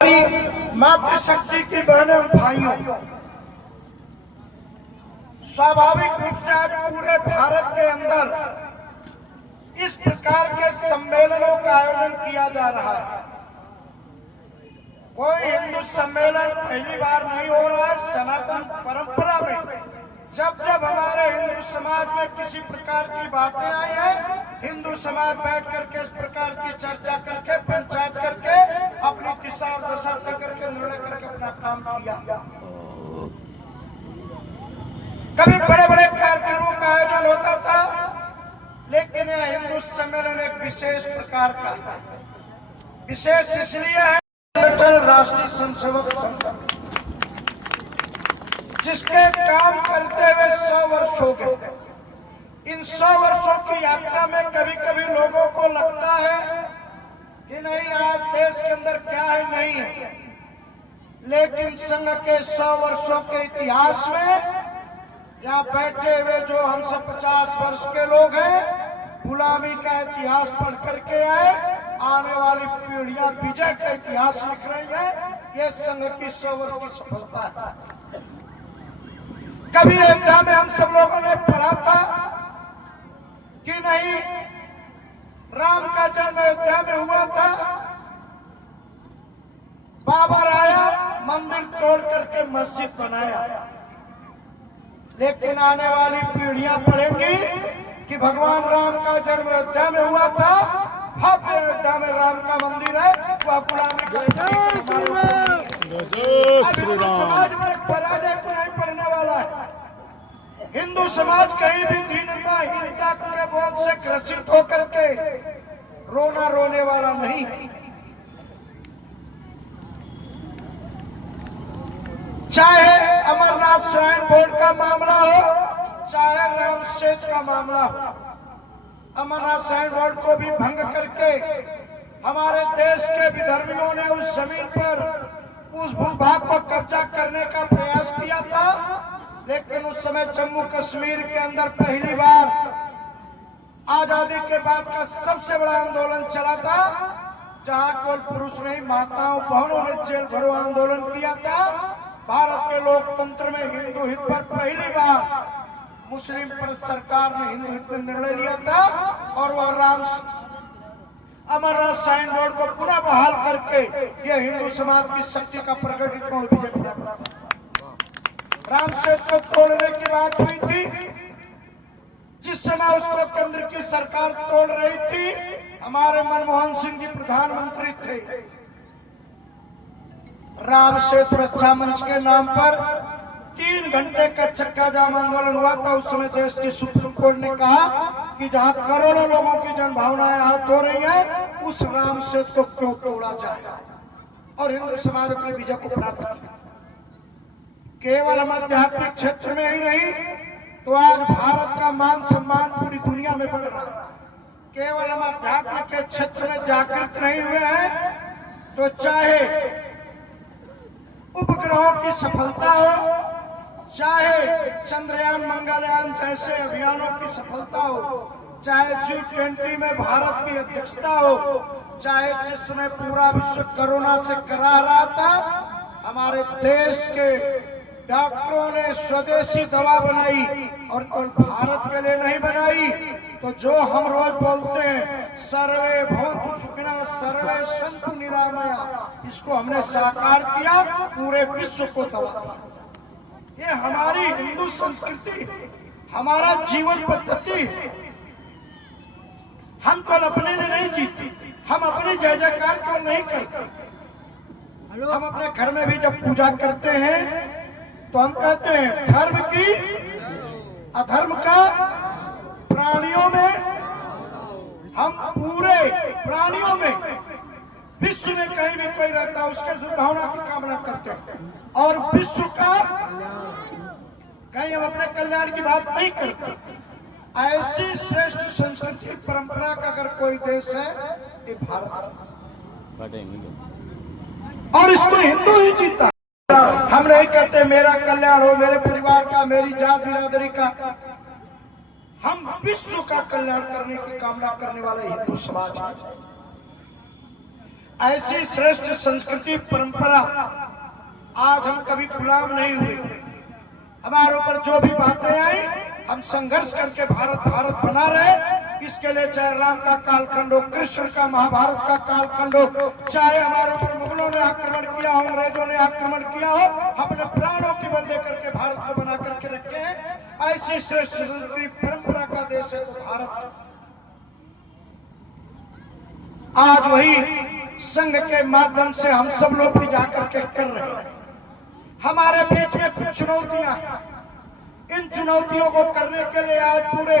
मातृशक्ति की बहनों और भाइयों, स्वाभाविक रूप से आज पूरे भारत के अंदर इस प्रकार के सम्मेलनों का आयोजन किया जा रहा है। कोई हिंदू सम्मेलन पहली बार नहीं हो रहा है। सनातन परंपरा में जब जब हमारे हिंदू समाज में किसी प्रकार की बातें आई है, हिंदू समाज बैठ करके इस प्रकार की चर्चा करके, पंचायत करके, अपनी दिशा और दशा तय करके, निर्णय करके अपना काम किया। कभी बड़े बड़े कार्यक्रमों का आयोजन होता था, लेकिन यह हिंदू सम्मेलन एक विशेष प्रकार का है। विशेष इसलिए है राष्ट्रीय स्वयंसेवक संघ, जिसके काम करते हुए 100 वर्ष हो गए। इन 100 वर्षों की यात्रा में कभी कभी लोगों को लगता है कि नहीं, आज देश के अंदर क्या है, नहीं है। लेकिन संघ के 100 वर्षों के इतिहास में यहाँ बैठे हुए जो हमसे 50 वर्ष के लोग हैं, गुलामी का इतिहास पढ़ करके आए, आने वाली पीढ़ियां विजय का इतिहास लिख रही है। ये संघ की 100 वर्ष की सफलता है। कभी अयोध्या में हम सब लोगों ने पढ़ा था कि नहीं, राम का जन्म अयोध्या में हुआ था, बाबर आया, मंदिर तोड़ करके मस्जिद बनाया। लेकिन आने वाली पीढ़ियां पढ़ेंगी कि भगवान राम का जन्म अयोध्या में हुआ था, भव्य अयोध्या में राम का मंदिर है, वह गुलामी समाज में पराजय को नहीं पड़ने वाला है। हिंदू समाज कहीं भी दीनता हीनता के बोध से ग्रसित होकर के रोना रोने वाला नहीं। चाहे अमरनाथ श्राइन बोर्ड का मामला हो, चाहे राम सेतु का मामला हो, अमरनाथ श्राइन बोर्ड को भी भंग करके हमारे देश के विधर्मियों ने उस जमीन पर उस भूभाग को कब्जा करने का प्रयास किया था। लेकिन उस समय जम्मू कश्मीर के अंदर पहली बार आजादी के बाद का सबसे बड़ा आंदोलन चला था, जहां केवल पुरुष नहीं, माताओं बहनों ने जेल भरो आंदोलन किया था। भारत के लोकतंत्र में हिंदू हित पर पहली बार मुस्लिम पर सरकार ने हिंदू हित में निर्णय लिया था, और वह अमरनाथ श्राइन बोर्ड को पुनः बहाल करके यह हिंदू समाज की शक्ति का प्रकटीकरण किया। राम सेतु को तोड़ने की बात हुई थी, जिस समय उसको केंद्र की सरकार तोड़ रही थी, हमारे मनमोहन सिंह जी प्रधानमंत्री थे। राम सेतु रक्षा मंच के नाम पर 3 घंटे का चक्का जाम आंदोलन हुआ था। उस समय देश की सुप्रीम कोर्ट ने कहा कि जहां करोड़ों लोगों की जन भावनाएं आहत हो रही है, उस राम सेतु को क्यों तोड़ा जाए, और हिंदू समाज अपने विजय को प्राप्त किया। केवल हम आध्यात्मिक क्षेत्र में ही नहीं, तो आज भारत का मान सम्मान पूरी दुनिया में बढ़ रहा है। केवल हम आध्यात्मिक के क्षेत्र में जागृत नहीं हुए हैं, तो चाहे उपग्रहों की सफलता हो, चाहे चंद्रयान मंगलयान जैसे अभियानों की सफलता हो, चाहे G20 में भारत की अध्यक्षता हो, चाहे जिस समय पूरा विश्व कोरोना से करा रहा था, हमारे देश के डॉक्टरों ने स्वदेशी दवा बनाई, और केवल भारत के लिए नहीं बनाई। तो जो हम रोज बोलते हैं, सर्वे भवन्तु सुखिनः सर्वे सन्तु निरामया, इसको हमने साकार किया, पूरे विश्व को दवा दी। ये हमारी हिंदू संस्कृति, हमारा जीवन पद्धति। हम कल अपने लिए नहीं जीते, हम अपनी जय जयकार को नहीं करते। हम अपने घर में भी जब पूजा करते हैं, तो हम कहते हैं धर्म की अधर्म का प्राणियों में, हम पूरे प्राणियों में, विश्व में कहीं भी कोई रहता है, उसके सद्भावना की कामना करते हैं, और विश्व का कहीं हम अपने कल्याण की बात नहीं करते। ऐसी श्रेष्ठ संस्कृति परंपरा का अगर कोई देश है, ये भारत, और इसको हिंदू ही जीता। हम नहीं कहते मेरा कल्याण हो, मेरे परिवार का, मेरी जात बिरादरी का। हम विश्व का कल्याण करने की कामना करने वाले हिंदू समाज है। ऐसी श्रेष्ठ संस्कृति परंपरा आज हम कभी गुलाम नहीं हुए। हमारे ऊपर जो भी बातें आई हम संघर्ष करके भारत भारत बना रहे। इसके लिए चाहे राम का कालखंड हो, कृष्ण का महाभारत का कालखंड हो, चाहे हमारे ऊपर मुगलों ने आक्रमण किया हो, अंग्रेजों ने आक्रमण किया हो, अपने प्राणों की बल दे करके भारत को बना करके रखे हैं। ऐसी श्रेष्ठ संस्कृति परंपरा का देश है तो भारत। आज वही संघ के माध्यम से हम सब लोग भी जाकर के कर रहे हैं। हमारे बीच में कुछ चुनौतियां, इन चुनौतियों को करने के लिए आज पूरे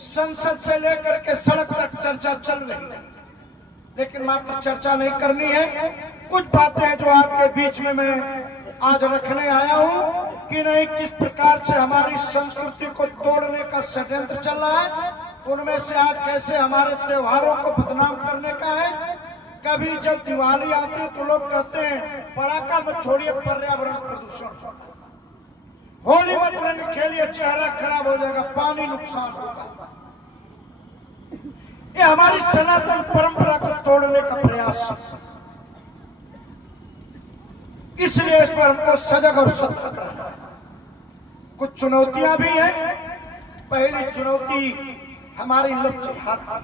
संसद से लेकर के सड़क तक चर्चा चल रही है। लेकिन मात्र चर्चा नहीं करनी है, कुछ बातें हैं जो आपके बीच में मैं आज रखने आया हूं कि नहीं किस प्रकार से हमारी संस्कृति को तोड़ने का षड्यंत्र चल रहा है। उनमें से आज कैसे हमारे त्योहारों को बदनाम करने का है। कभी जब दिवाली आती है तो लोग कहते हैं पटाखा मत छोड़िए, पर्यावरण प्रदूषण, होली मत रंग खेलिए, चेहरा खराब हो जाएगा, पानी नुकसान होगा। ये हमारी सनातन परंपरा को तोड़ने का प्रयास है। इसलिए इस पर हमको सजग और सतर्क रहना है। कुछ चुनौतियां भी हैं। पहली चुनौती हमारी लब्ज हाथ,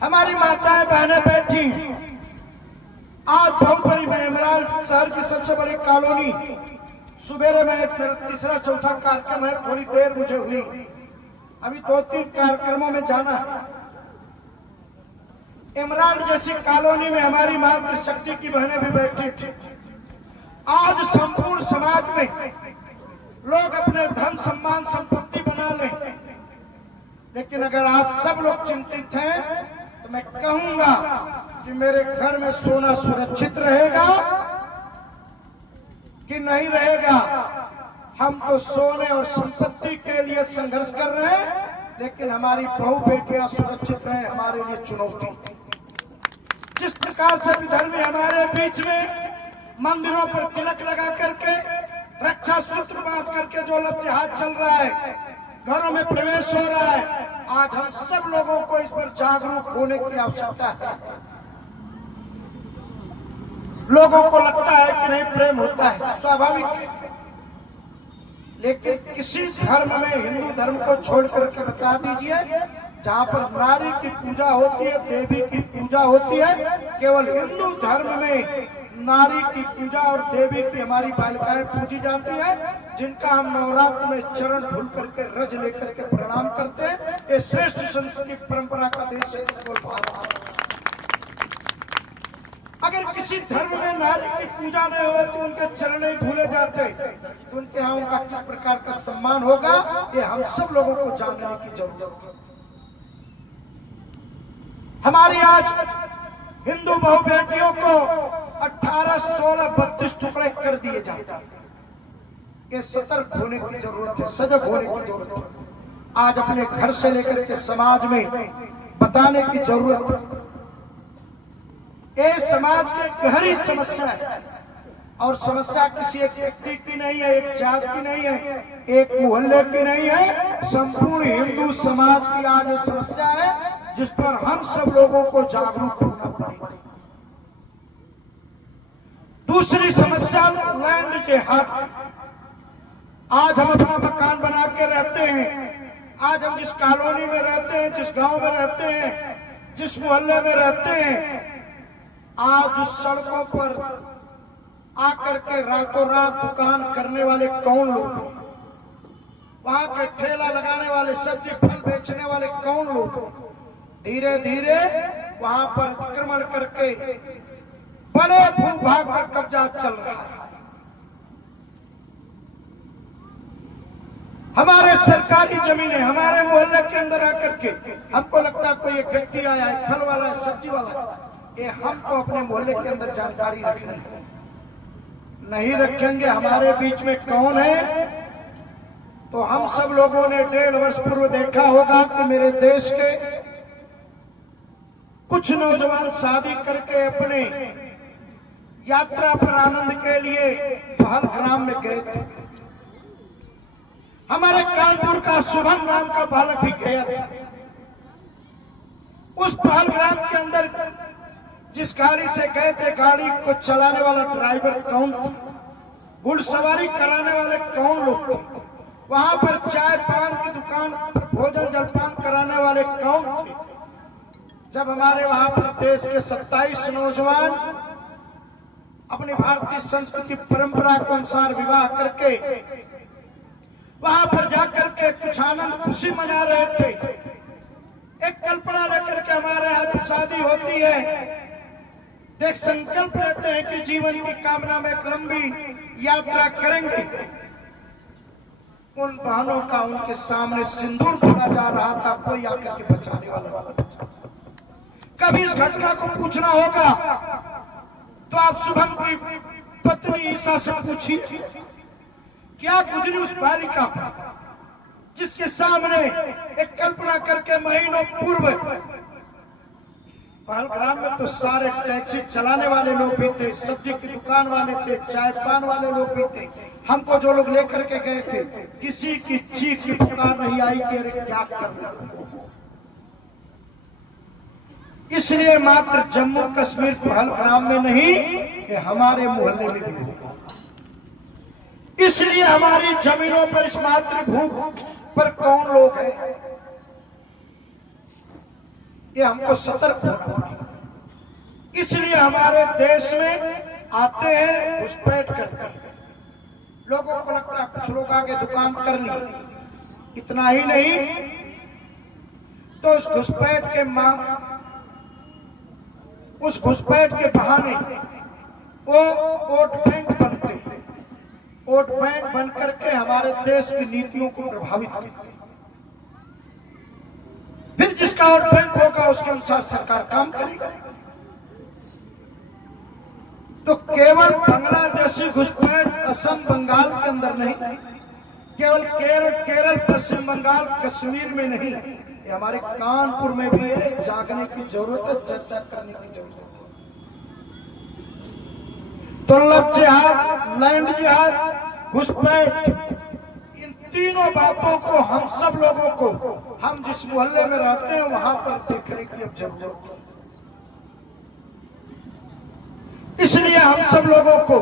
हमारी माताएं बहनें बैठी आज बहुत बड़ी इमरान शहर की सबसे बड़ी कॉलोनी। सुबेरे में मेरा तीसरा चौथा कार्यक्रम है, थोड़ी देर मुझे हुई, अभी 2-3 कार्यक्रमों में जाना है। इमरान जैसी कॉलोनी में हमारी मातृशक्ति की बहनें भी बैठी थी। आज संपूर्ण समाज में लोग अपने धन सम्मान संपत्ति बना लें, लेकिन अगर आज सब लोग चिंतित हैं तो मैं कहूंगा कि मेरे घर में सोना सुरक्षित रहेगा कि नहीं रहेगा। हम तो सोने और संपत्ति के लिए संघर्ष कर रहे हैं, लेकिन हमारी बहू बेटियां सुरक्षित रहे हमारे लिए चुनौती। जिस प्रकार से विधर्मी हमारे बीच में मंदिरों पर तिलक लगा करके, रक्षा सूत्र बांध करके जो लव जिहाद चल रहा है, घरों में प्रवेश हो रहा है, आज हम सब लोगों को इस पर जागरूक होने की आवश्यकता है। लोगों को लगता है कि नहीं प्रेम होता है, स्वाभाविक है, लेकिन किसी धर्म में, हिंदू धर्म को छोड़ करके बता दीजिए जहां पर नारी की पूजा होती है, देवी की पूजा होती है, केवल हिंदू धर्म में नारी की पूजा और देवी की हमारी बालिकाएं पूजी जाती है, जिनका हम नवरात्र में चरण धुल करके रज लेकर के प्रणाम करते हैं। ये श्रेष्ठ संस्कृति परंपरा का देश है। अगर किसी धर्म में नारी की पूजा नहीं हो तो उनके चरण ही धुले जाते, तो उनके यहाँ उनका किस प्रकार का सम्मान होगा, ये हम सब लोगों को जानने की जरूरत है। हमारी आज हिंदू बहु बेटियों को 18, 16, 32 टुकड़े कर दिए जाते हैं। ये सतर्क होने की जरूरत है, सजग होने की जरूरत है। आज अपने घर से लेकर के समाज में बताने की जरूरत है। ये समाज की गहरी समस्या है, और समस्या किसी एक व्यक्ति की नहीं है, एक जात की नहीं है, एक मोहल्ले की नहीं है, संपूर्ण हिंदू समाज की आज ये समस्या है, जिस पर हम सब लोगों को जागरूक होना पड़ेगा। दूसरी समस्या लैंड जिहाद। आज हम अपना मकान बना के रहते हैं, आज हम जिस कॉलोनी में रहते हैं, जिस गांव में रहते हैं, जिस मोहल्ले में रहते हैं, आज उस सड़कों पर आकर के रातों रात दुकान करने वाले कौन लोग हैं? वहां पे ठेला लगाने वाले, सब्जी फल बेचने वाले कौन लोग हैं? धीरे धीरे वहां पर अतिक्रमण करके बड़े भूभाग पर कब्जा चल रहा है। हमारे सरकारी जमीनें हमारे मोहल्ले के अंदर आकर के, हमको लगता है कोई एक व्यक्ति आया है, फल वाला है, सब्जी वाला है, ये हमको अपने मोहल्ले के अंदर जानकारी रखनी है। नहीं रखेंगे हमारे बीच में कौन है, तो हम सब लोगों ने 1.5 वर्ष पूर्व देखा होगा कि मेरे देश के कुछ नौजवान शादी करके अपने यात्रा पर आनंद के लिए पहलगाम में गए थे। हमारे कानपुर का शुभम नाम का बालक भी गया था। उस पहलगाम के अंदर जिस गाड़ी से गए थे, गाड़ी को चलाने वाला ड्राइवर कौन था, घुड़सवारी कराने वाले कौन लोग थे, वहां पर चाय पान की दुकान पर भोजन जलपान कराने वाले कौन थे। जब हमारे वहां पर देश के 27 नौजवान अपनी भारतीय संस्कृति परंपरा के अनुसार विवाह करके वहां पर जाकर के कुछ आनंद खुशी मना रहे थे, एक कल्पना लेकर के हमारे यहाँ जब शादी होती है, देख संकल्प लेते हैं कि जीवन की कामना में एक लंबी यात्रा करेंगे। उन बहनों का उनके सामने सिंदूर खोला जा रहा था, कोई आकर के बचाने वाला नहीं। कभी इस घटना को पूछना होगा तो आप शुभम की पत्नी ईसा से पूछिए क्या गुजरी उस बालिका पर, जिसके सामने एक कल्पना करके महीनों पूर्व पहलगाम में तो सारे टैक्सी चलाने वाले लोग भी थे, सब्जी की दुकान वाले थे, चाय पान वाले लोग भी थे। हमको जो लोग लेकर के गए थे, किसी की चीख की पुकार नहीं आई कि अरे क्या कर रहे। इसलिए मात्र जम्मू कश्मीर पहलगाम में नहीं कि हमारे मोहल्ले में भी होगा। इसलिए हमारी जमीनों पर, इस मातृभूमि पर कौन लोग हैं, ये हमको सतर्क होना पड़ेगा। इसलिए हमारे देश में आते हैं घुसपैठ कर, लोगों को लगता है कुछ लोग आगे दुकान कर ली, इतना ही नहीं तो उस घुसपैठ के बहाने वो वोट बैंक बनते, वोट बैंक बन करके हमारे देश की नीतियों को प्रभावित करते। फिर जिसका वोट बैंक होगा उसके अनुसार सरकार काम करेगी। तो केवल बांग्लादेशी घुसपैठ असम बंगाल के अंदर नहीं, केवल केरल पश्चिम बंगाल कश्मीर में नहीं, ये हमारे कानपुर में भी है। जागने की जरूरत है, चर्चा करने की जरूरत है। दुर्लभ जिहाद, लैंड जिहाद, घुसपैठ, इन तीनों बातों को हम सब लोगों को, हम जिस मोहल्ले में रहते हैं वहां पर देखने की अब जरूरत है। इसलिए हम सब लोगों को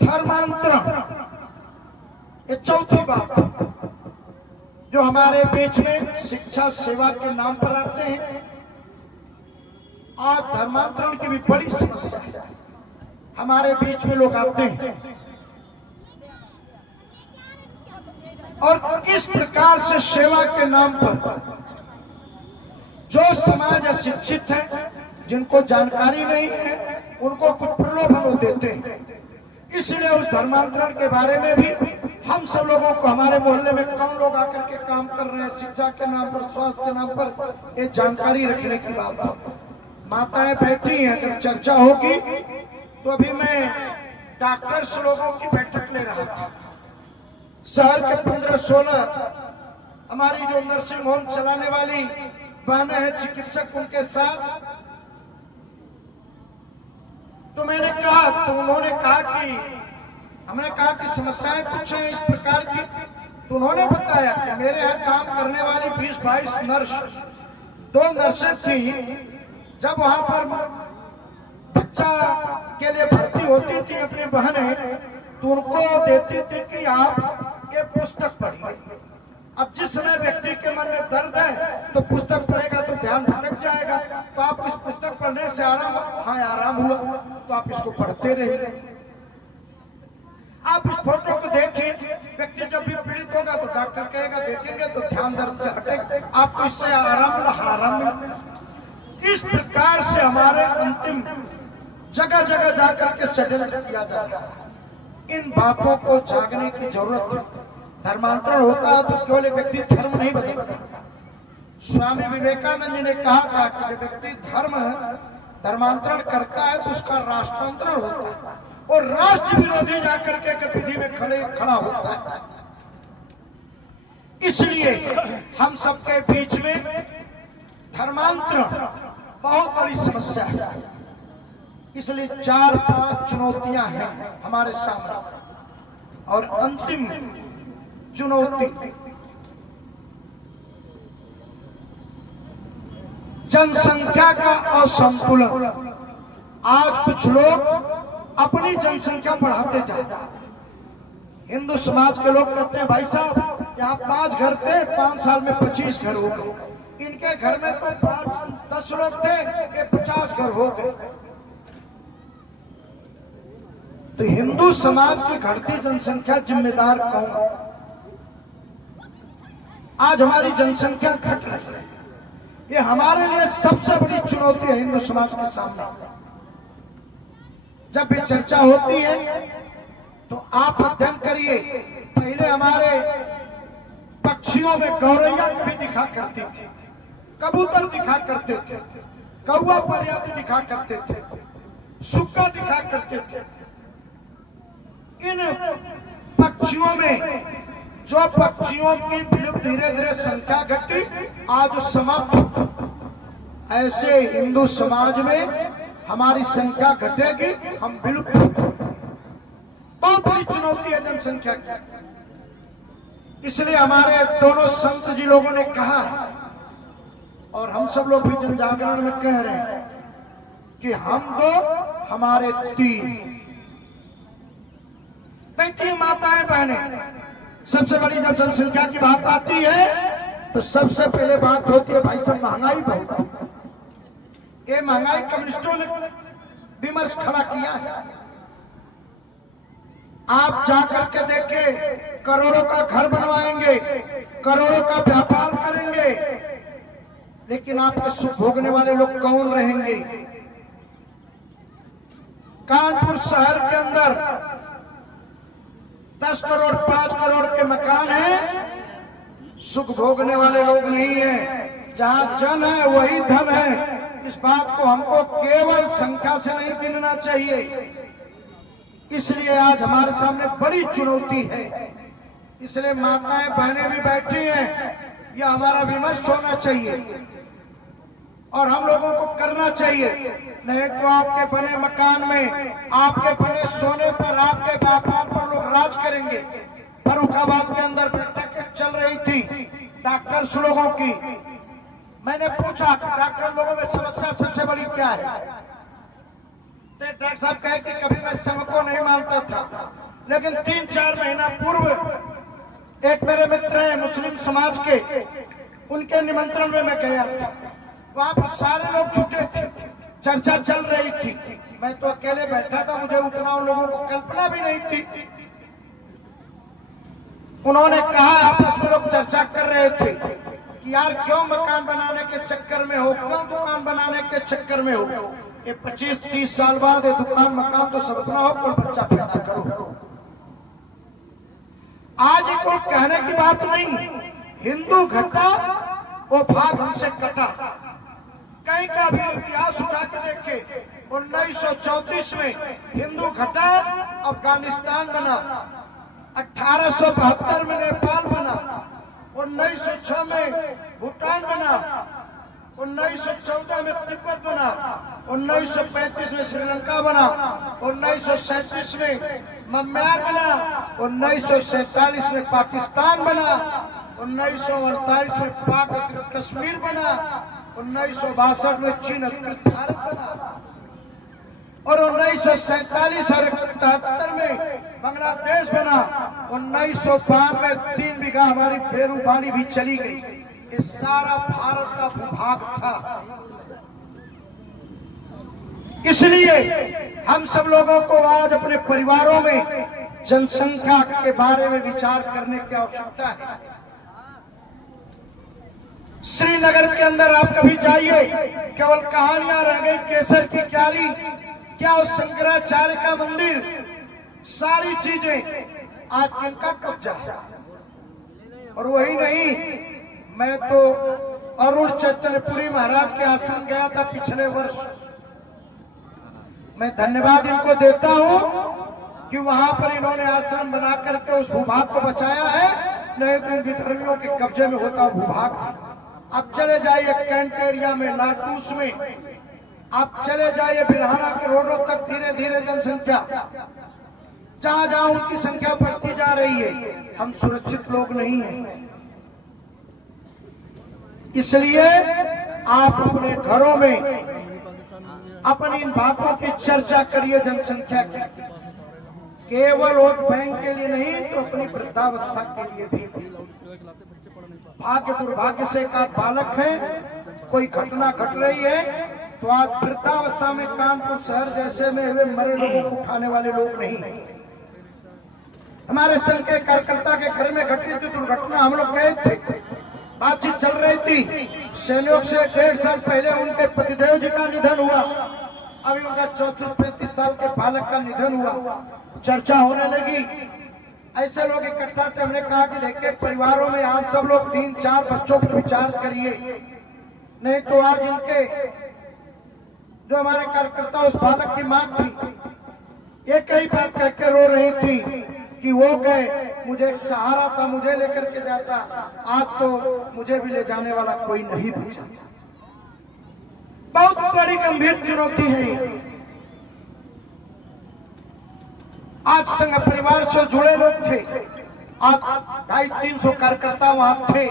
धर्मांतरण, ये चौथी बात जो हमारे बीच में शिक्षा सेवा के नाम पर आते हैं। आज धर्मांतरण की भी बड़ी समस्या है। हमारे बीच में लोग आते हैं और किस प्रकार से सेवा के नाम पर जो समाज अशिक्षित है, जिनको जानकारी नहीं है, उनको कुछ प्रलोभन देते हैं। इसलिए उस धर्मांतरण के बारे में भी हम सब लोगों को, हमारे मोहल्ले में कौन लोग आकर के काम कर रहे हैं शिक्षा के नाम पर, स्वास्थ्य के नाम पर, ये जानकारी रखने की बात है। माताएं बैठी हैं, अगर चर्चा होगी तो अभी मैं डॉक्टर्स लोगों की बैठक ले रहा था। शहर के 15-16 हमारी जो नर्सिंग होम चलाने वाली बहनें हैं, चिकित्सक, उनके साथ तो मैंने कहा, तो उन्होंने कहा कि हमने कहा कि समस्याएं कुछ हैं इस प्रकार की। तो उन्होंने बताया कि मेरे यहाँ काम करने वाली 20-22 नर्स, 2 नर्सें थी। जब वहां पर बच्चा के लिए भर्ती होती थी अपनी बहनें, तो उनको देती थी कि आप ये पुस्तक पढ़िए। अब जिस समय व्यक्ति के मन में दर्द है तो पुस्तक पढ़ेगा तो ध्यान भटक जाएगा, तो आप इस पुस्तक पढ़ने से आराम हुआ तो आप इसको पढ़ते रहिए। आप इस फोटो को देखिए, व्यक्ति जब भी पीड़ित होगा तो डॉक्टर कहेगा देखेंगे तो ध्यान दर्द से हटेगा, आपको इससे आराम मिलेगा। इस प्रकार से हमारे अंतिम जगह जगह जाकर के षड्यंत्र किया जा रहा है। इन बातों को जागने की जरूरत है। धर्मांतरण होता है तो केवल एक व्यक्ति धर्म नहीं बदलता। स्वामी विवेकानंद जी ने कहा था कि जब व्यक्ति धर्मांतरण करता है तो उसका राष्ट्रांतरण होता है, और राष्ट्र विरोधी जाकर के गतिविधि में खड़ा होता है। इसलिए हम सबके बीच में धर्मांतरण बहुत बड़ी समस्या है। इसलिए 4-5 चुनौतियां हैं हमारे सामने, और अंतिम चुनौती जनसंख्या का असंतुलन। आज कुछ लोग अपनी जनसंख्या बढ़ाते जाते हैं। हिंदू समाज के लोग कहते हैं भाई साहब यहाँ 5 घर थे, 5 साल में 25 घर हो गए। इनके घर में तो 5-10 लोग थे, ये 50 घर हो गए। तो हिंदू समाज की घटती जनसंख्या जिम्मेदार कौन? आज हमारी जनसंख्या घट रही है। ये हमारे लिए सबसे बड़ी चुनौती है हिंदू समाज के सामने। जब भी चर्चा होती है तो आप अध्ययन करिए, पहले हमारे पक्षियों में गौरैया कभी दिखा करती थी, कबूतर दिखा करते थे, कौवा प्रजाति दिखा करते थे, सुग्गा दिखा करते थे। इन पक्षियों में जो पक्षियों की धीरे धीरे संख्या घटी, आज समाप्त। ऐसे हिंदू समाज में हमारी संख्या घटेगी, हम विलुप्त। बहुत बड़ी चुनौती है जनसंख्या की। इसलिए हमारे दोनों संत जी लोगों ने कहा है, और हम सब लोग भी जन जागरण में कह रहे हैं कि हम 2 हमारे 3। बेटी, माताएं, बहनें, सबसे बड़ी जब जनसंख्या की बात आती है तो सबसे पहले बात होती है भाई साहब महंगाई बहुत। ये महंगाई कम्युनिस्टों ने विमर्श खड़ा किया है। आप जाकर के देखें, करोड़ों का घर बनवाएंगे, करोड़ों का व्यापार करेंगे, लेकिन आपके सुख भोगने वाले लोग कौन रहेंगे? कानपुर शहर के अंदर 10 करोड़ 5 करोड़ के मकान हैं, सुख भोगने वाले लोग नहीं है। जहां जन है वही धन है। इस बात को हमको केवल संख्या से नहीं गिनना चाहिए। इसलिए आज हमारे सामने बड़ी चुनौती है। इसलिए माताएं बहनें भी बैठी हैं, यह हमारा विमर्श होना चाहिए और हम लोगों को करना चाहिए। नहीं तो आपके बने मकान में, आपके बने सोने पर, आपके व्यापार पर लोग राज करेंगे। फर्रुखाबाद के अंदर बैठक चल रही थी डॉक्टर्स लोगों की। मैंने पूछा डॉक्टर लोगों में समस्या सबसे बड़ी क्या है? तो डॉक्टर साहब कहे कि कभी मैं संघ को नहीं मानता था, लेकिन 3-4 महीना पूर्व एक मेरे मित्र हैं मुस्लिम समाज के, उनके निमंत्रण में मैं गया था। वहां पर सारे लोग जुटे थे, चर्चा चल रही थी। मैं तो अकेले बैठा था, मुझे उतना उन लोगों को कल्पना भी नहीं थी। उन्होंने कहा, आपस में लोग चर्चा कर रहे थे कि यार क्यों मकान बनाने के चक्कर में हो, क्यों दुकान बनाने के चक्कर में हो? ये 25-30 साल बाद ये दुकान मकान तो सब अपना हो, कोई बच्चा पैदा करो। आज कोई कहने की बात नहीं। हिंदू घटा वो भाग हमसे कटा। कहीं का भी इतिहास उठा के देखे, 1934 में हिंदू घटा, अफगानिस्तान बना। 1872 में नेपाल बना। 1906 में भूटान बना। 1914 में तिब्बत बना। 1935 में श्रीलंका बना। 1937 में म्यांमार बना। 1947 में पाकिस्तान बना। 1948 में पाक कश्मीर बना। 1962 में चीन अधिकृत भारत बना। और 1947 और 1971 में बांग्लादेश बना। 1992 में 3 बीघा हमारी पेरूबाड़ी भी चली गई। ये सारा भारत का भूभाग था। इसलिए हम सब लोगों को आज अपने परिवारों में जनसंख्या के बारे में विचार करने की आवश्यकता है। श्रीनगर के अंदर आप कभी जाइए, केवल कहानियां रह गई, केसर की क्यारी, क्या उस शंकराचार्य का मंदिर, सारी चीजें आज किनका कब्जा है। और वही नहीं, मैं तो अरुण चैतन्यपुरी महाराज के आश्रम गया था पिछले वर्ष। मैं धन्यवाद इनको देता हूं कि वहां पर इन्होंने आश्रम बना करके उस भूभाग को बचाया है, नहीं तो इन विधर्मियों के कब्जे में होता भूभाग। अब चले जाइए कैंट एरिया में, लाटूस में, आप चले जाइए बिरहाना के रोडों तक, धीरे धीरे जनसंख्या, जहां जहां उनकी संख्या बढ़ती जा रही है, हम सुरक्षित लोग नहीं हैं। इसलिए आप अपने घरों में अपनी इन बातों की चर्चा करिए जनसंख्या की, केवल वोट बैंक के लिए नहीं तो अपनी वृद्धावस्था के लिए भी। भाग्य दुर्भाग्य से एक बालक है, कोई घटना घट रही है तो आज वृद्धावस्था में कानपुर शहर जैसे में हुए मरे लोगों को उठाने वाले लोग नहीं है। हमारे संघ के कार्यकर्ता के घर में घटी थी दुर्घटना, हम लोग गए थे, बातचीत चल रही थी। संयोग से 1.5 साल पहले उनके पतिदेव जी का निधन हुआ, अभी उनका 34-35 साल के बालक का निधन हुआ। चर्चा होने लगी, ऐसे लोग इकट्ठा थे। हमने कहा कि देखिए परिवारों में आप सब लोग 3-4 बच्चों को विचार करिए, नहीं तो आज इनके जो हमारे कार्यकर्ता उस बालक की मां थी एक ही बात कह के रो रही थी कि वो गए, मुझे एक सहारा था, मुझे लेकर के जाता, आज तो मुझे भी ले जाने वाला कोई नहीं बचा। बहुत बड़ी गंभीर चुनौती है ये। आज संघ परिवार से जुड़े लोग थे, आज 250-300 कार्यकर्ता वहां थे।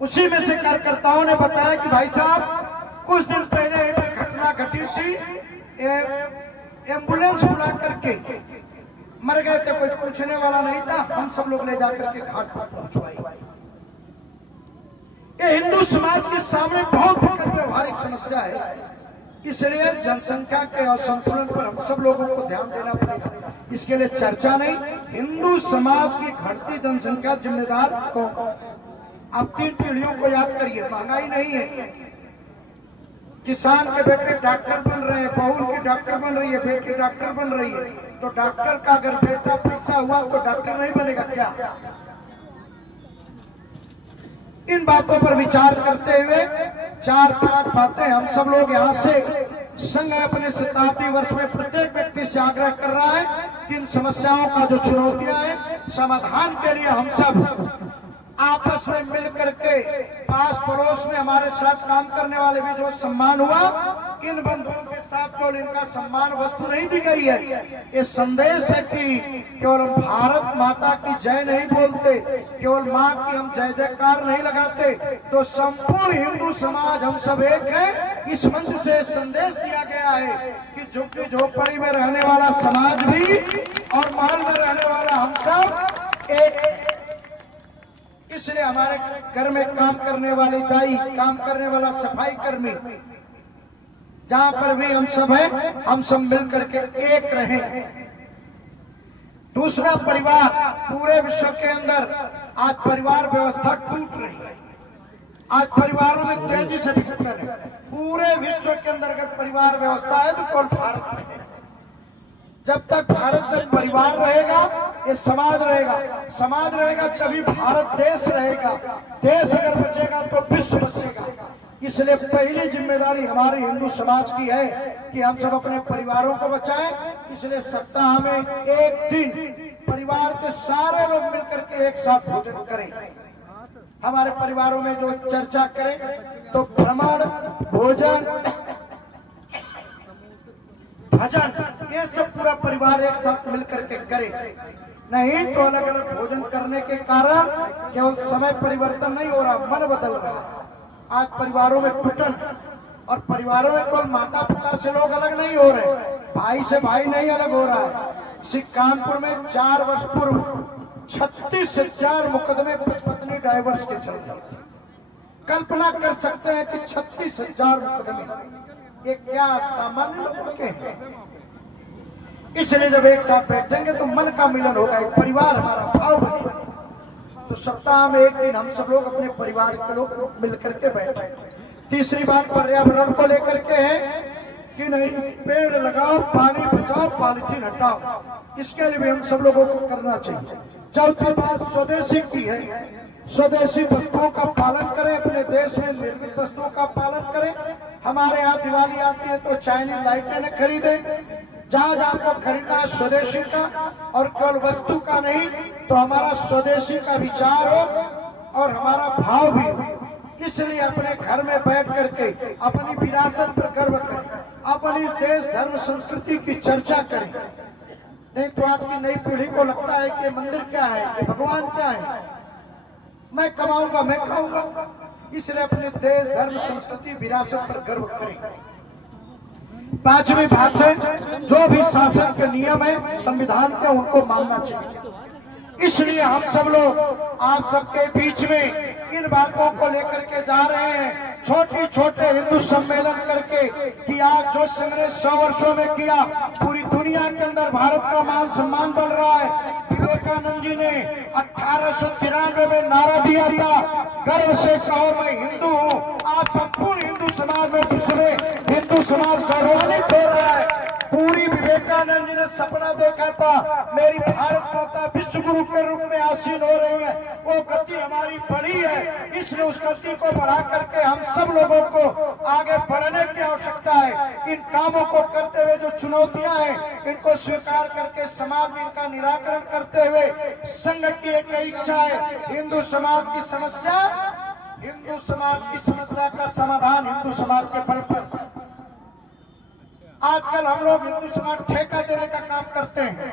उसी में से कार्यकर्ताओं ने बताया कि भाई साहब कुछ दिन पहले एक घटना घटी थी, एम्बुलेंस बुला करके मर गए थे, कोई पूछने वाला नहीं था, हम सब लोग ले जाकर के घाट पर पहुंचवाई। ये हिंदू समाज के सामने बहुत व्यवहारिक समस्या है, इसलिए जनसंख्या के असंतुलन पर हम सब लोगों को ध्यान देना पड़ेगा। इसके लिए चर्चा नहीं, हिंदू समाज की घटती जनसंख्या जिम्मेदार कौन? अब 3 पीढ़ियों को याद करिए, महंगाई नहीं है, किसान के बेटे डॉक्टर बन रहे हैं, बहू की डॉक्टर बन रही है, बेटी डॉक्टर बन रही है, तो डॉक्टर का अगर बेटा पैसा हुआ तो डॉक्टर नहीं बनेगा क्या? इन बातों पर विचार करते हुए 4-5 बातें हम सब लोग यहाँ से संघ अपने 87 वर्ष में प्रत्येक व्यक्ति से आग्रह कर रहा है कि इन समस्याओं का जो चुनौतियां हैं समाधान के लिए हम सब आपस में मिल करके पास पड़ोस में हमारे साथ काम करने वाले भी जो सम्मान हुआ, इन बंधुओं के साथ केवल इनका सम्मान वस्तु नहीं दी गई है, ये संदेश है कि केवल हम भारत माता की जय नहीं बोलते, केवल माँ की हम जय जयकार नहीं लगाते, तो संपूर्ण हिंदू समाज हम सब एक है। इस मंच से संदेश दिया गया है कि झुग्गी झोपड़ी में रहने वाला समाज भी और महल में रहने वाला हम सब एक। इसलिए हमारे घर में काम करने वाली दाई, काम करने वाला सफाई कर्मी, जहां पर भी हम सब हैं, हम सब मिल करके एक रहें। दूसरा, परिवार, पूरे विश्व के अंदर आज परिवार व्यवस्था टूट रही है, आज परिवारों में तेजी से विकसित है। पूरे विश्व के अंतर्गत परिवार व्यवस्था है तो कौन भारत में है? जब तक भारत में परिवार रहेगा ये समाज रहेगा, समाज रहेगा तभी भारत देश रहेगा, देश अगर बचेगा तो विश्व बचेगा। इसलिए पहली जिम्मेदारी हमारे हिंदू समाज की है कि हम सब अपने परिवारों को बचाएं। इसलिए सप्ताह में एक दिन परिवार के सारे लोग मिलकर के एक साथ भोजन करें। हमारे परिवारों में जो चर्चा करें तो भ्रमण, भोजन, भजन, ये सब पूरा परिवार एक साथ मिलकर के करे। नहीं तो अलग अलग भोजन करने के कारण केवल समय परिवर्तन नहीं हो रहा, मन बदल रहा है। आज परिवारों में टूटन, और परिवारों में केवल माता पिता से लोग अलग नहीं हो रहे, भाई से भाई नहीं अलग हो रहा है। इसी कानपुर में 4 वर्ष पूर्व 36,000 मुकदमे पत्नी डाइवर्स के चलते। कल्पना कर सकते हैं कि 36,000 मुकदमे ये क्या सामान्य लोगों के हैं? इसलिए जब एक साथ बैठेंगे तो मन का मिलन होगा, एक परिवार हमारा भाव बनेगा। तो सप्ताह में एक दिन हम सब लोग अपने परिवार के लोग मिलकर के बैठे। तीसरी बात पर्यावरण को लेकर के है कि नहीं, पेड़ लगाओ, पानी बचाओ, पॉलिथीन हटाओ, इसके लिए भी हम सब लोगों को करना चाहिए। चौथी बात स्वदेशी की है, स्वदेशी वस्तुओं का पालन करें, अपने देश में निर्मित वस्तुओं का पालन करें। हमारे यहाँ दिवाली आती है तो चाइनीज लाइटें न खरीदें, जहां जहां को खरीदना है स्वदेशी का, और केवल वस्तु का नहीं तो हमारा स्वदेशी का विचार हो और हमारा भाव भी हो। इसलिए अपने घर में बैठ करके अपनी विरासत पर गर्व करें, अपनी देश धर्म संस्कृति की चर्चा करें। नहीं तो आज की नई पीढ़ी को लगता है कि मंदिर क्या है, ये भगवान क्या है, मैं कमाऊंगा, मैं खाऊंगा, इसलिए अपने देश, धर्म, संस्कृति, विरासत पर गर्व करें। पांचवी बात है, जो भी शासन के नियम है, संविधान के, उनको मानना चाहिए। इसलिए हम सब लोग आप सबके बीच में इन बातों को लेकर के जा रहे हैं। छोटे छोटे हिंदू सम्मेलन करके कि आज जो संघर्ष 100 वर्षों में किया, पूरी दुनिया के अंदर भारत का मान सम्मान बढ़ रहा है। विवेकानंद जी ने 1893 में नारा दिया था, गर्व से कहो मैं हिंदू हूँ। आज संपूर्ण हिंदू समाज में दूसरे हिंदू समाज गौरवान्वित हो रहा है। पूरी विवेकानंद जी ने सपना देखा था, मेरी भारत माता विश्व गुरु के रूप में आसीन हो रही है। वो गति हमारी बढ़ी है, इसलिए उस गति को बढ़ा करके हम सब लोगों को आगे बढ़ने की आवश्यकता है। इन कामों को करते हुए जो चुनौतियां हैं, इनको स्वीकार करके समाज में इनका निराकरण करते हुए संघ की एक इच्छा है, हिंदू समाज की समस्या का समाधान हिंदू समाज के बल पर। आजकल हम लोग हिंदू समाज ठेका देने का काम करते हैं,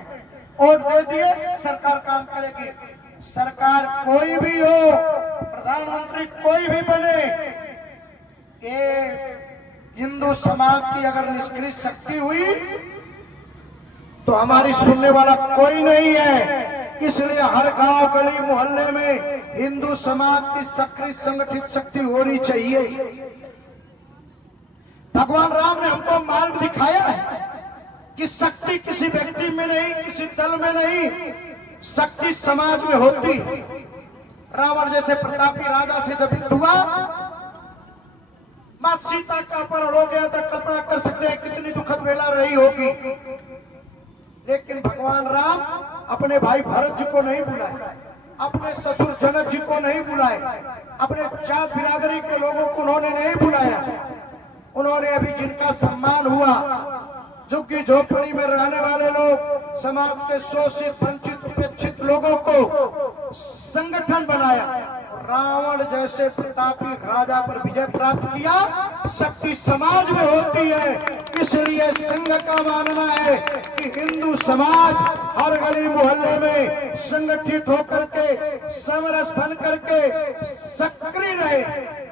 वोट दे दिए सरकार काम करेगी। सरकार कोई भी हो, प्रधानमंत्री कोई भी बने, ये हिंदू समाज की अगर निष्क्रिय शक्ति हुई तो हमारी सुनने वाला कोई नहीं है। इसलिए हर गांव, गली, मोहल्ले में हिंदू समाज की सक्रिय संगठित शक्ति होनी चाहिए। भगवान राम ने हमको मार्ग दिखाया है कि शक्ति किसी व्यक्ति में नहीं, किसी दल में नहीं, शक्ति समाज में होती। रावण जैसे प्रतापी राजा से जब युद्ध हुआ, मां सीता का अपहरण हो गया था। कल्पना कर सकते हैं कितनी दुखद वेला रही होगी। लेकिन भगवान राम अपने भाई भरत जी को नहीं बुलाए, अपने ससुर जनक जी को नहीं बुलाए, अपने जात बिरादरी के लोगों को उन्होंने नहीं बुलाया। उन्होंने अभी जिनका सम्मान हुआ, झुग्गी झोपड़ी में रहने वाले लोग, समाज के शोषित, वंचित, उपेक्षित लोगों को संगठन बनाया। रावण जैसे प्रतापी राजा पर विजय प्राप्त किया। शक्ति समाज में होती है। इसलिए संघ का मानना है कि हिंदू समाज हर गली मोहल्ले में संगठित होकर के, समरस बन करके सक्रिय रहे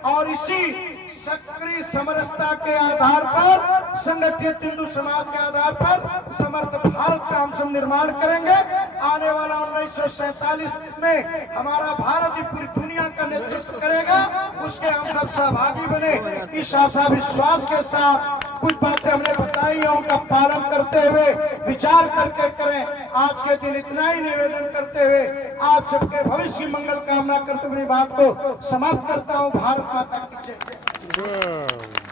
और इसी सक्रिय समरसता के आधार पर, संगठित हिंदू समाज के आधार पर समर्थ भारत का हम सब निर्माण करेंगे। आने वाला 1947 में हमारा भारत ही पूरी दुनिया का नेतृत्व करेगा। उसके हम सब सहभागी बने। इस आशा विश्वास के साथ कुछ बातें हमने बताई है, उनका पालन करते हुए विचार करके करें। आज के दिन इतना ही निवेदन करते हुए आप सबके भविष्य की मंगल कामना करते हुए बात को समाप्त करता हूँ। भारत माता की जय।